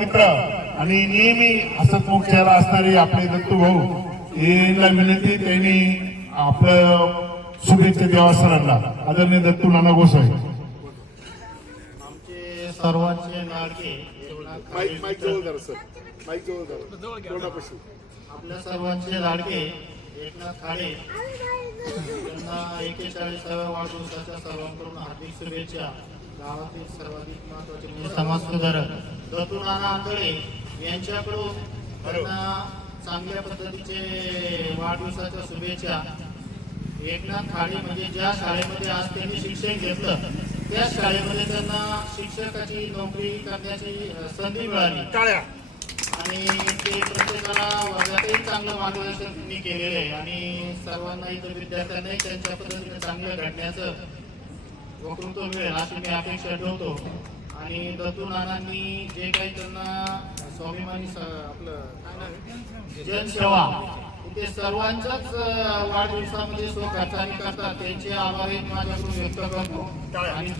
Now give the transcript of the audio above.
मित्र आणि नेहमी हसतमुख चेहरा असणारे आपले दत्तू भाऊ यांना विनंती, त्यांनी आपलं शुभेच्छा द्यावा सरांना. आदरणीय दत्तू नाना गोसावी. आमचे सर्वांचे लाडके आपल्या सर्वांचे लाडके एकनाथ खाडे यांना 41व्या वाढदिवसाच्या सर्वांकडून हार्दिक शुभेच्छा. गावातील सर्वाधिक महत्वाचे म्हणजे समाजसुधारक दत्तू नाना आंधळे यांच्याकडून त्यांना चांगल्या पद्धतीचे वाढदिवसाच्या शुभेच्छा. एकनाथ खाडे म्हणजे ज्या शाळेमध्ये आज त्यांनी शिक्षण घेतलं त्या शाळेमध्ये त्यांना शिक्षकाची नोकरी करण्याची संधी मिळाली आणि ते प्रत्येकाला वर्गातही चांगलं मार्गदर्शन त्यांनी केलेलं आहे आणि सर्वांना इतर विद्यार्थ्यांनाही त्यांच्या पद्धतीने चांगलं घडण्याचं वक्तृत्व मिळेल अशी मी अपेक्षा ठेवतो. आणि दत्तू नानांनी जे काही त्यांना स्वाभिमानी आपलं जनसेवा ते सर्वांच्याच वाढदिवसामध्ये स्वखर्चाने करतात, त्यांचे आभार माझ्याकडून व्यक्त करतो आणि